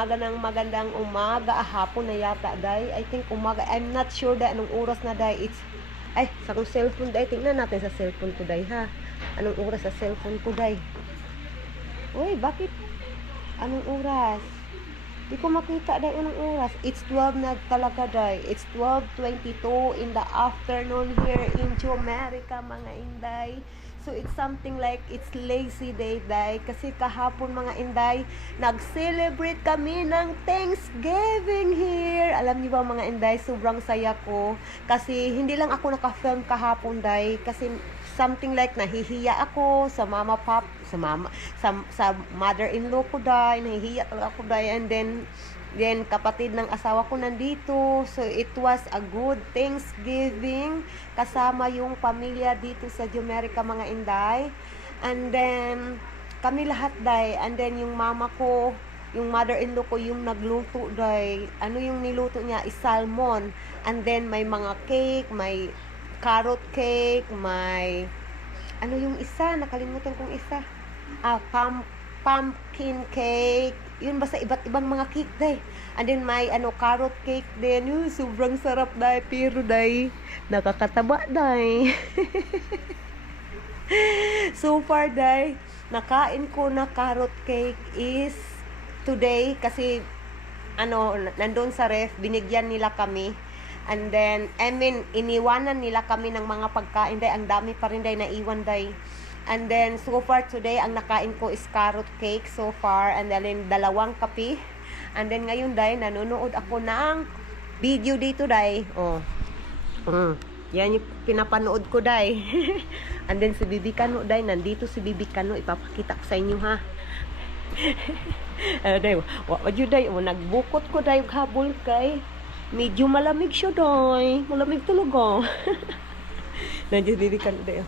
umaga ng magandang umaga. Hapon na yata, day. I think umaga. I'm not sure day anong oras na, day. It's... Ay, sa kong cellphone, day. Tingnan natin sa cellphone ko, day, ha? Anong oras sa cellphone ko, day? Uy, bakit? Anong oras? Di ko makita, day, anong oras. It's 12 na talaga, day. It's 12:22 in the afternoon here in Jamaica, mga inday. So, it's something like, it's lazy day, day. Kasi kahapon, mga inday, nag-celebrate kami ng Thanksgiving here. Alam niyo ba, mga inday, sobrang saya ko. Kasi, hindi lang ako naka-film kahapon, day. Kasi, something like, nahihiya ako sa sa mother-in-law ko, day. Nahihiya talaga ako, day. And then kapatid ng asawa ko nandito. So it was a good Thanksgiving kasama yung pamilya dito sa Jamaica, mga inday. And then kami lahat, day. And then yung mama ko, yung mother-in-law ko yung nagluto, day. Ano yung niluto niya? Is salmon. And then may mga cake, may carrot cake, may ano yung isa? Nakalimutan kong isa. Pumpkin cake. Yun, basta iba't ibang mga cake, day. And then may carrot cake din. Yun, sobrang sarap, day. Pero, day, nakakataba, day. So far, day, nakain ko na carrot cake is today kasi nandun sa ref, binigyan nila kami. And then, iniwanan nila kami ng mga pagkain, day. Ang dami pa rin, day, naiwan, day. And then, so far today, ang nakain ko is carrot cake so far. And then, dalawang kape. And then, ngayon, day, nanonood ako ng video dito, day. Oh. Yan yung pinapanood ko, day. And then, si Bibi Kano, day. Nandito si Bibi Kano. Ipapakita ko sa inyo, ha. Day, what you, day? Nagbukot ko, day, habol kay. Medyo malamig siya, day. Malamig talaga. Nandiyan si Bibi Kano, day.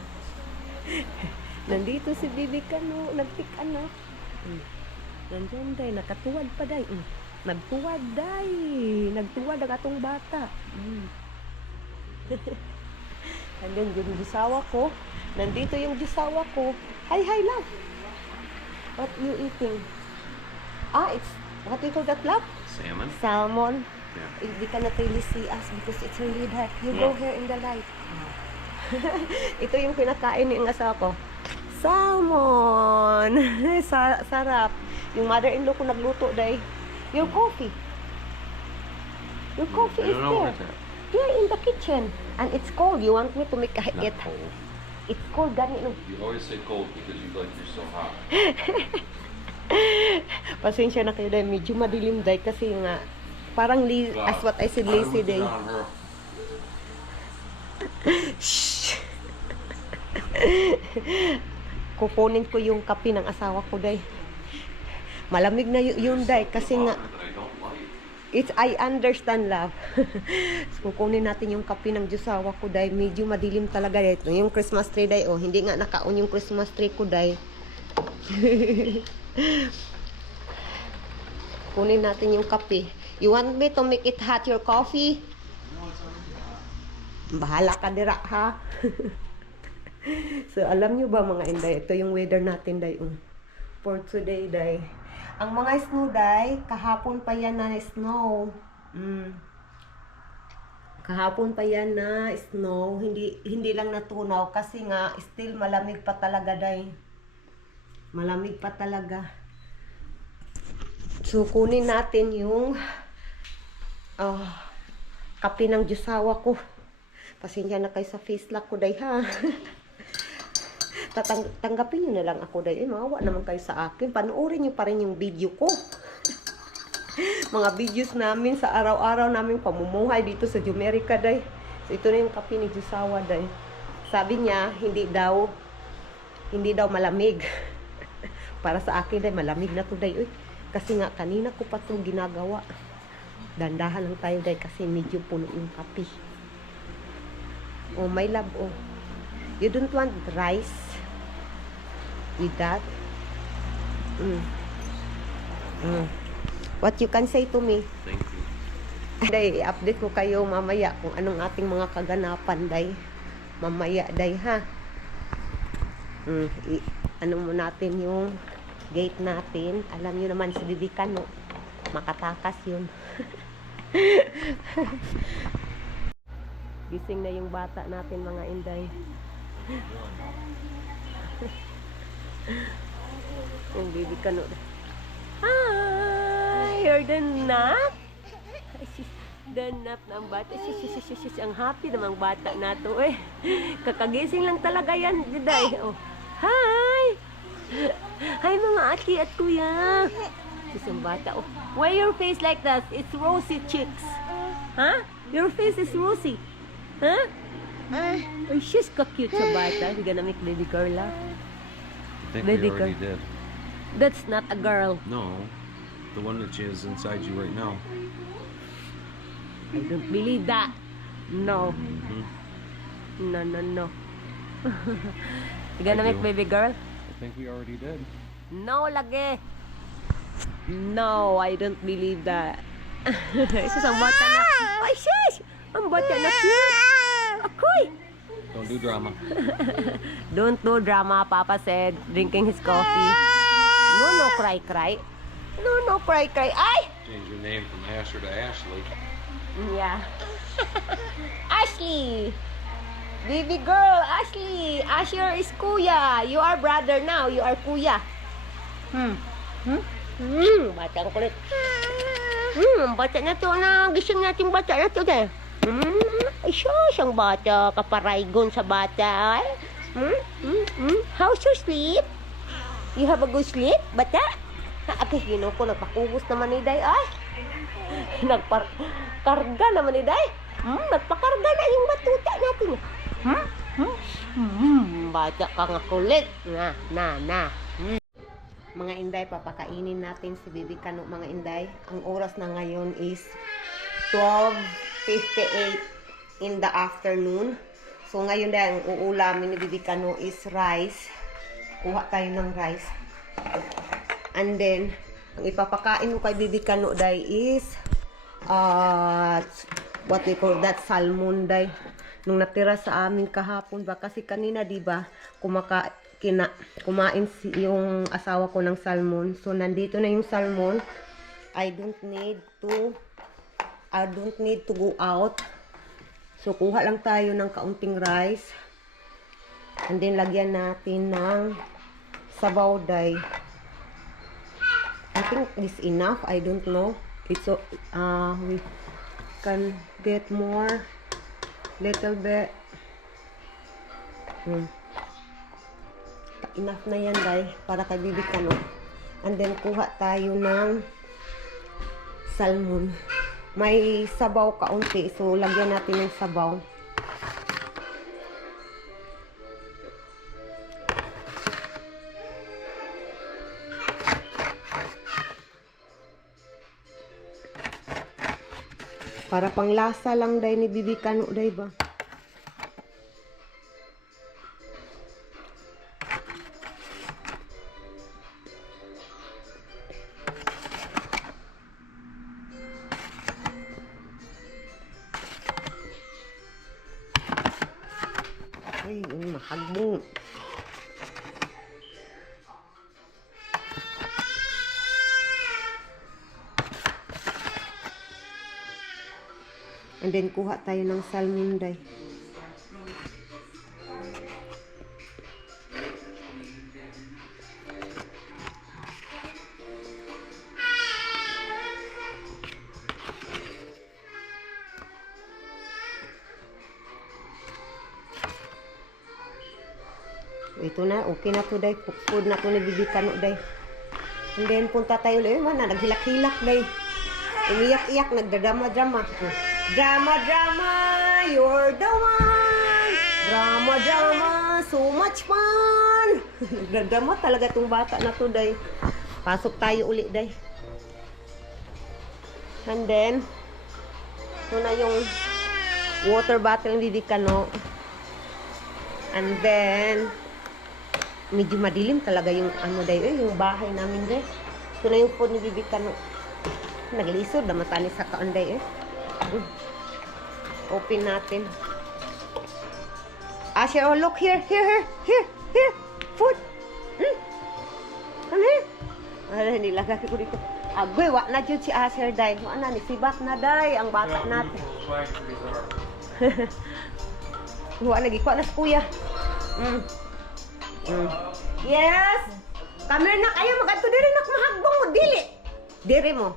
Nandito si Bibi Kano, nagtik-an na. Nandiyan, day, nakatuwad pa, day. Nagtuwad, day. Nagtuwad ang atong bata. Nandiyan yung gisawa ko. Nandito yung gisawa ko. Hi, love. What you eating? It's, what do you call that, love? Salmon. Salmon. Yeah. They cannot really see us because it's really dark. You go here in the light. Ito yung pinakain ng asawa ko. Salmon! Sarap. Yung mother-in-law ko nagluto, day. Your coffee. Your coffee is there. Here in the kitchen. And it's cold. You want me to make it? Not cold. It's cold, ganito. You always say cold because you're so hot. Pasensya na kayo, day. Medyo madilim, day. Kasi nga, parang as what I said, lazy, day. Shh! Kukunin ko yung kape ng asawa ko, day. Malamig na yun, day. Kasi nga, I understand, love. So, kukunin natin yung kape ng asawa ko, day. Medyo madilim talaga, day. Yung Christmas tree, day. Oh, hindi nga nakaon yung Christmas tree ko, day. Kunin natin yung kape. You want me to make it hot, your coffee? Bahala ka dira, ha? So, alam nyo ba, mga inday, ito yung weather natin, day. For today, day. Ang mga snow, day, kahapon pa yan na snow. Kahapon pa yan na snow. Hindi lang natunaw kasi nga, still malamig pa talaga, day. Malamig pa talaga. So, kunin natin yung kape ng jusawa ko. Pasensya na kayo sa face lock ko, day, ha? Tanggapin nyo na lang ako, day. Maawa naman kayo sa akin. Panoorin nyo pa rin yung video ko. Mga videos namin sa araw-araw namin pamumuhay dito sa Jamaica, day. So, ito na yung kape ni jusawa, day. Sabi niya, hindi daw malamig. Para sa akin, day, malamig na to, day. Uy, kasi nga, kanina ko pa ito ginagawa. Dandahan lang tayo, day, kasi medyo puno yung kape. Oh, my love, oh. You don't want rice with that? What you can say to me? Thank you. Day, i-update ko kayo mamaya kung anong ating mga kaganapan, day. Mamaya, day, ha? Ano mo natin yung gate natin. Alam nyo naman si Bibi Kano. Makatakas yun. Gising na yung bata natin, mga inday. Yung baby kano. Hi! You're the nap? The nap ng bata. Ang happy namang bata na to eh. Kakagising lang talaga yan, Diday. Oh. Hi! Hi mga ate at kuya. Ang bata. Oh. Why your face like that? It's rosy cheeks. Huh? Your face is rosy. Huh? Oh, she's ka-cute sa bata. Hindi ka na make baby girl ah. I think Baby we already girl. did. That's not a girl. No, the one that is inside you right now. I don't believe that. No. Mhm. No. You gonna make baby girl? I think we already did. No, lagi. No, I don't believe that. Isa ang bata na. Ay, sis! Ang bata na cute. Akoy! Don't do drama. Don't do drama, Papa said, drinking his coffee. No, cry. No, cry. Ay! Change your name from Asher to Ashley. Yeah. Ashley! Baby girl, Ashley! Asher is kuya. You are brother now. You are kuya. Batang kulit. Bata na to na. Gising natin bata na to. Ay, siyang bata. Kaparaygon sa bata. Ay. How's your sleep? You have a good sleep, bata? Agay, ko, nagpakubos naman ni Day. Ay. Nagpakarga naman ni Day. Nagpakarga na yung batuta natin. Bata ka nga kulit. Na. Mga inday, papakainin natin si Baby Kano, mga inday. Ang oras na ngayon is 12:58 in the afternoon. So ngayon dahil ang uulamin ni Baby Kano is rice. Kuha tayo ng rice. And then, ang ipapakain ko kay Baby Kano day is what we call that, salmon day. Nung natira sa amin kahapon ba, kasi kanina diba kumain yung asawa ko ng salmon. So nandito na yung salmon. I don't need to go out. So kuha lang tayo ng kaunting rice. And then lagyan natin ng sabaw day. I think this enough. I don't know. It's we can get more little bit. Enough na yan, day, para kay Baby Kano. And then kuha tayo ng salmon. May sabaw kaunti, so lagyan natin ng sabaw. Para panglasa lang day ni Baby Kano day ba? Ay, mahagbong. And then kuha tayo ng salmon day. Ito na, okay na to day. Food na to ni Baby Kano day. And then punta tayo ulit. Naghilak-hilak day. Umiyak-iyak, nagdadrama-drama. Drama, you're the one. Drama, so much fun. Nagdadrama talaga tong bata na to day. Pasok tayo ulit day. And then, ito na yung water bottle ni Baby Kano. And then, medyo madilim talaga yung ano day, yung bahay namin day. Ito na yung food ni Baby Kano. Naglisod na matani sa kaanday Open natin. Asher, oh look here. Food. Ano yun? Nilagay ko dito. Agoy, wa na jud si Asher day. Wa na ni sibat na day ang bata natin. Wa na gikuha na sa kuya. Yes. Come here nak, ayo magadto diri nak mahagbong mo dili. Diri mo.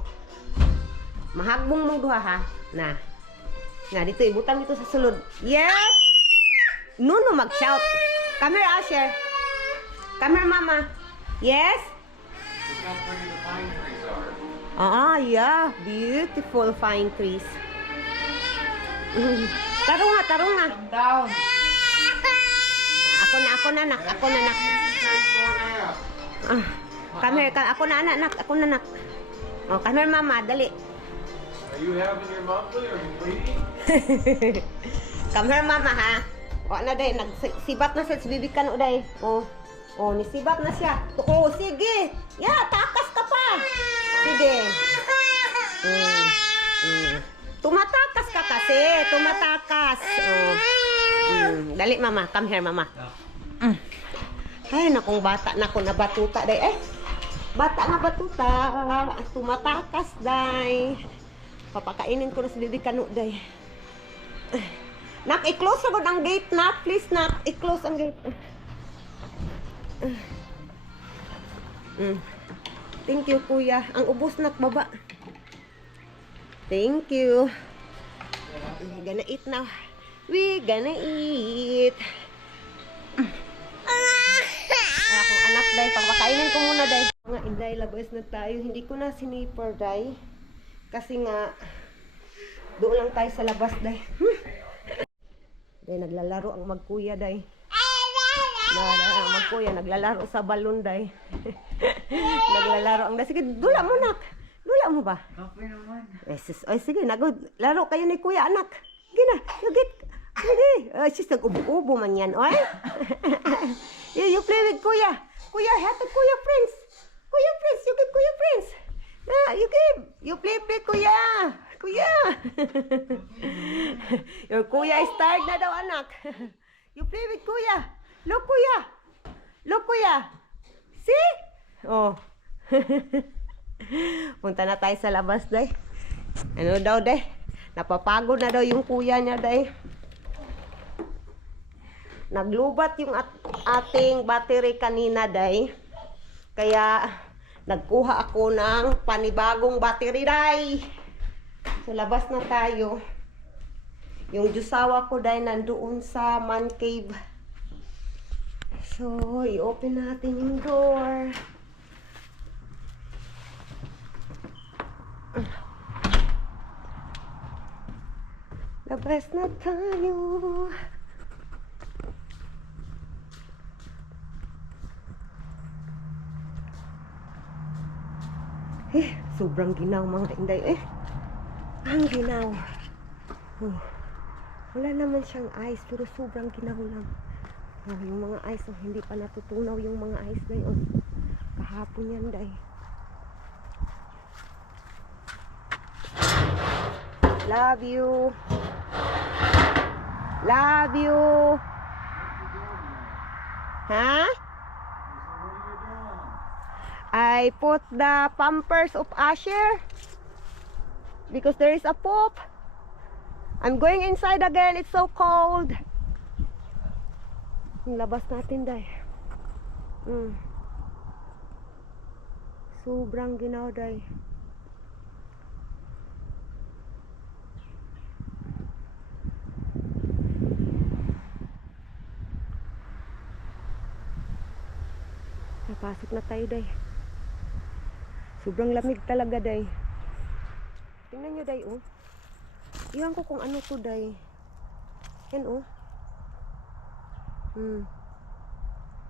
Mahagbong mo duha ha. Na. Nga dito ibutang dito sa sulod. Yes. Nuno mag-shout. Come here Asher. Come here mama. Yes. Look how pretty the pine trees are. Ah, yeah. Beautiful fine trees. Tarong nga, tarong nga. Calm down. Ako na, nak. Ako na, nak. Ah, come here, ako na, anak, nak. Ako na, nak. Oh, come here, mama. Dali. Are you having your monthly or are you bleeding? Come here, mama, ha. O, na, day. Nagsibat na siya. Bibikan, o, day. Oh. Oh, nisibat na siya. Oh, sige. Yeah, takas ka pa. Sige. Tumatakas ka kasi. Tumatakas. Oh. Dali, mama. Come here, mama. Ay, nakong bata na ko na batuta, day. Eh, bata na batuta. Tumatakas, day. Papakainin ko na sa bibi kanu, day. Nak, i-close agad ang gate, nak. Please, nak. I-close ang gate. Thank you, kuya. Ang ubos na baba. Thank you. We gonna eat now. We gonna eat. Akong anak, day. Pagpakainin ko muna, day. Mga inday, labas na tayo. Hindi ko na siniper, day. Kasi nga, doon lang tayo sa labas, day. Day, naglalaro ang magkuya, day. Ang magkuya, naglalaro sa balon, day. Naglalaro ang day. Sige, dula mo, nak. Dula mo ba? Okay naman. Ay, sige, laro kayo ni kuya, anak. Sige na, yugit. Sige. Ay, sis, nag-ubo-ubo man yan, oy. You play with kuya. Kuya, hatag kuya, Prince. Kuya, Prince, you give kuya, Prince. You give. You play, kuya. Kuya. Your kuya is tired na daw, anak. You play with kuya. Look, kuya. Look, kuya. See? Oh. Punta na tayo sa labas, day. Ano daw, day? Napapagod na daw yung kuya niya, day. Naglubat yung ating battery kanina, day. Kaya, nagkuha ako ng panibagong battery, day. So, labas na tayo. Yung jusawa ko, day, nandoon sa man cave. So, i-open natin yung door. Labas na tayo. Sobrang ginaw mga inday. Ang ginaw. Wala naman siyang ice, pero sobrang ginaw lang. Yung mga ice, hindi pa natutunaw yung mga ice day. Kahapon yan day. Love you. Love you. Huh? I put the pampers of Asher because there is a poop. I'm going inside again. It's so cold. Labas natin day. Sobrang ginaw day. Napasok na tayo day. Sobrang lamig talaga day. Tingnan nyo day, oh. Iwan ko kung ano to day. Yan, oh.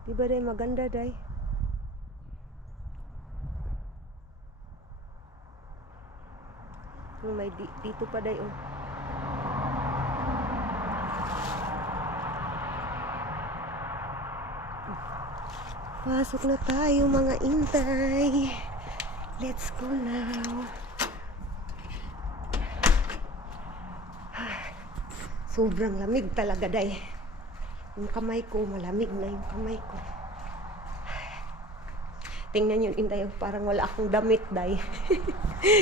Diba day, maganda day. May dito pa day, oh. Pasok na tayo mga intay. Let's go now. Sobrang lamig talaga day. Yung kamay ko, malamig na yung kamay ko. Tingnan yun, Inday, parang wala akong damit, day.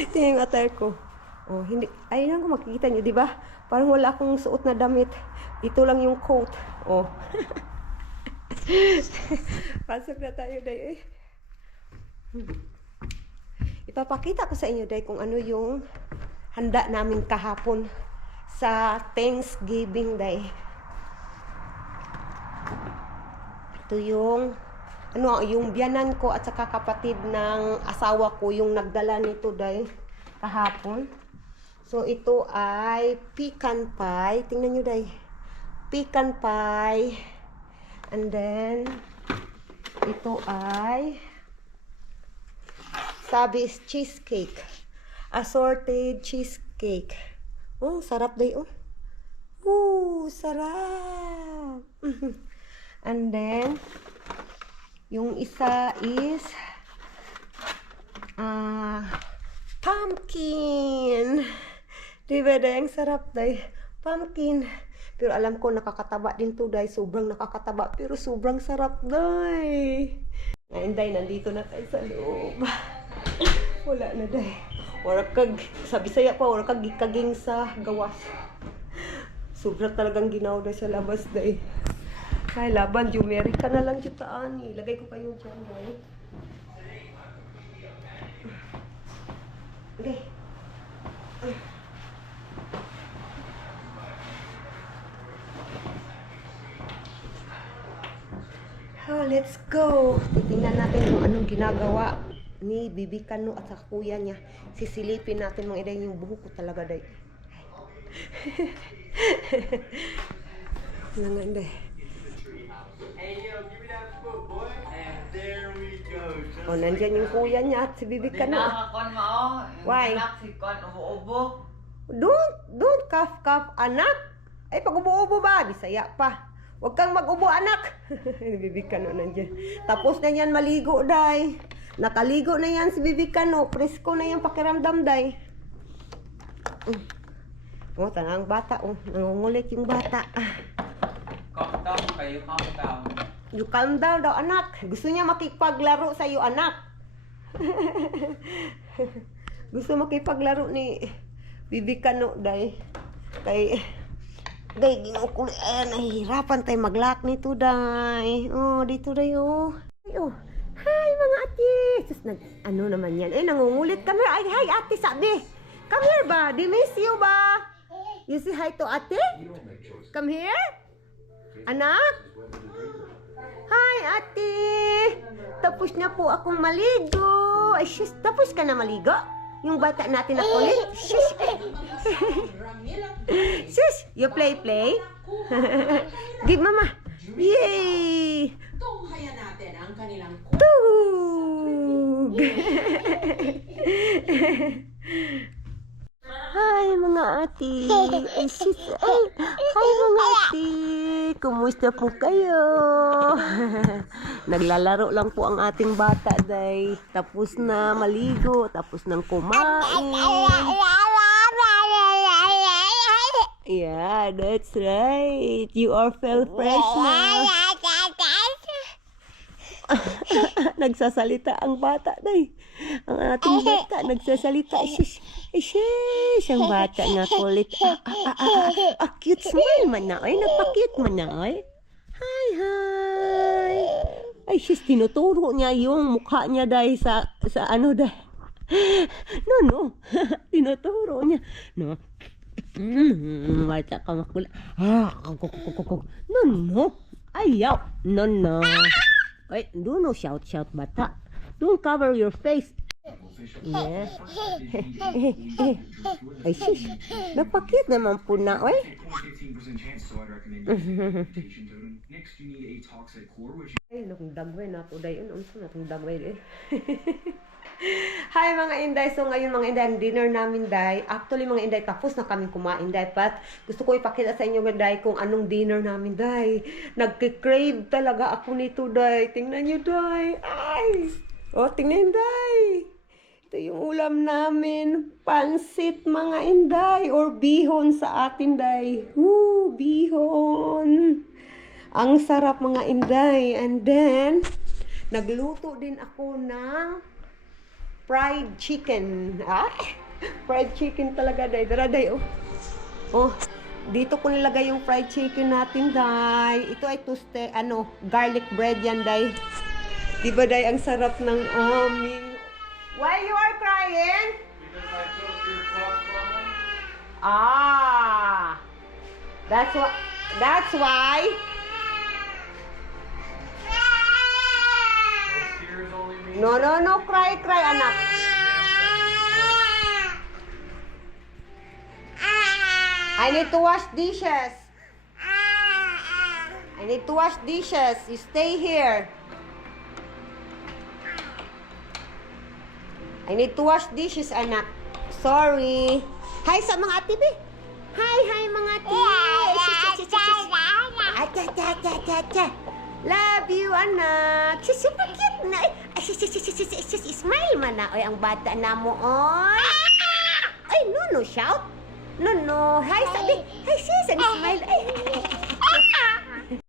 Tingnan yung attire ko. Oh, hindi, ayun ko makikita nyo, di ba? Parang wala akong suot na damit. Ito lang yung coat. Oh. Pasok na tayo, day. Ipapakita ko sa inyo, day, kung ano yung handa namin kahapon sa Thanksgiving, day. Ito yung yung biyanan ko at saka kapatid ng asawa ko yung nagdala nito day kahapon. So ito ay pecan pie. Tingnan nyo day. Pecan pie. And then ito ay Sabis cheesecake. Assorted cheesecake. Oh, sarap day oh. Sarap. And then yung isa is pumpkin. Diba day? Ang sarap day. Pumpkin. Pero alam ko nakakataba din to day. Sobrang nakakataba. Pero sobrang sarap day. Ngayon day, nandito na tayo sa loob. Wala na day. Wala kag, sabi saya pa, wala kag gikaging sa gawas. Sobrang talagang ginaw day sa labas day. Ay, laban, Jumeri ka na lang dito, ani. Lagay ko kayo dyan, boy. Okay. Oh, let's go. Titingnan natin kung anong ginagawa ni Bibi Kano at sa kuya niya. Sisilipin natin mga iday yung buhok ko talaga, day. Wala nga, inday. Hey, yo, give me that foot, boy. And there we go. Oh, nandyan yung kuya niya at si Bibi Kano. Why? Don't cough, anak. Ay, pag ubo-ubo ba? Bisaya pa. Huwag kang mag-ubo, anak. Bibi Kano nandyan. Tapos na yan maligo, day. Nakaligo na yan si Bibi Kano. Presko na yan pakiramdam, day. Oh, tanang bata, oh. Nangungulit yung bata. Calm down kayo, calm down. You calm down daw, anak. Gusto niya makipaglaro sa iyo, anak. Gusto makipaglaro ni Bibi Kano, day. Day, ginukuli. Nahihirapan tayo mag-lock nito, day. Oh, dito, day, oh. Ay, oh. Hi, mga ate. Sus, ano naman yan? Nangungulit. Come here. Ay, hi, ate, sabi. Come here ba? They miss you ba? You say hi to ate? Come here. Anak? Hi, ate. Tapos na po akong maligo. Ay, sus, tapos ka na maligo? Yung bata natin na kulit? Sus. Sus, you play? Give mama. Yay! Tunghayan natin ang kanilang Tug! Hi mga ate! Ay, sis! Ay! Hi mga ate! Kumusta po kayo? Naglalaro lang po ang ating bata, day. Tapos na maligo, tapos nang kumain. Yeah, that's right. You are feel fresh na. Nagsasalita ang bata, day. Ang ating bata, nagsasalita. Shish, ang bata nga kulit. Cute smile man na, ay. Nagpa-cute man na, ay. Hi. Ay, shish, tinuturo niya yung mukha niya, day, sa ano, day. No. Tinuturo niya. No. Bata ka makulit. No. Ayaw. No. Wait, no shout bata. Don't cover your face. Yeah. Ay, sis. Napakit naman po na, oy. 15% chance, so I'd recommend using totem. Next, you need a toxic core, which Ay, nung dagway na po dayon. Unsa na itong dagway, eh. Hi mga Inday. So ngayon mga Inday, ang dinner namin, day. Actually mga Inday, tapos na kami kumain, day. But gusto ko ipakita sa inyo, day, kung anong dinner namin, day. Nagkikrave talaga ako nito, day. Tingnan nyo, day. Ay! Oh, tingnan, day. Ito yung ulam namin. Pansit mga Inday. Or bihon sa atin, day. Bihon. Ang sarap mga Inday. And then, Nagluto din ako ng fried chicken. Fried chicken talaga, day. Tara, day, oh. Oh, dito ko nilagay yung fried chicken natin, day. Ito ay toasted, garlic bread yan, day. Diba, day, ang sarap ng aming... Why you are crying? Because I took your cup from him. That's why. Those tears only mean No, cry, anak. I need to wash dishes. You stay here. I need to wash dishes, anak. Sorry. Hi sa mga ate, be. Hi, mga ate. Acha. Love you, anak. Super cute na. Smile man na. Ay, ang bata na mo, oy. Ay, no, shout. No. Hi, sabi. Hi, sis. Smile. Ay.